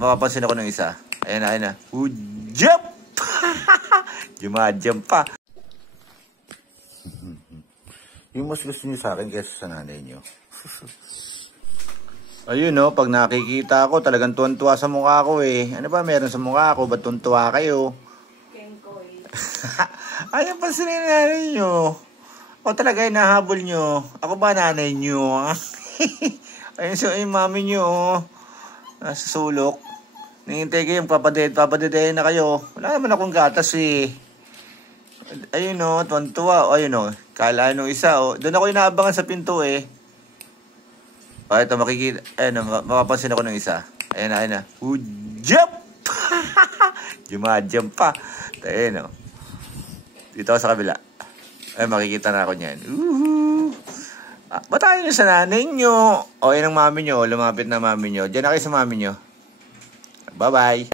mapapansin ako ng isa. Ayan na, ayan na. Jump! Jumajump pa. Yung mas gusto niyo sa akin kaysa sa nanay niyo. Ayun no, pag nakikita ako, talagang tuwan-tuwa sa mukha ko eh. Ano ba meron sa mukha ko? Ba't tuwan-tuwa kayo? Kengkoy. Ayun pa sila yung nanay nyo. Ako talaga yung nahabol nyo. Ako ba nanay nyo? Ayun so yung mami nyo. Nasa sulok. Nangintay kayo, papadedayin na kayo. Wala naman akong gatas eh. Ayun no, tuwan-tuwa. Ayun no, kala nung isa oh. Doon ako inaabangan sa pinto eh. O, ito makikita. Ayun no, mapapansin ako ng isa. Ayan na, ayan na. Jump! Jumajump pa. Ayun no. Dito ako sa kabila. Ay, makikita na ako niyan. Ba't tayo nyo sa nanay nyo? O, yun ang mami nyo. Lumapit na mami nyo. Diyan na kayo sa mami nyo. Bye-bye.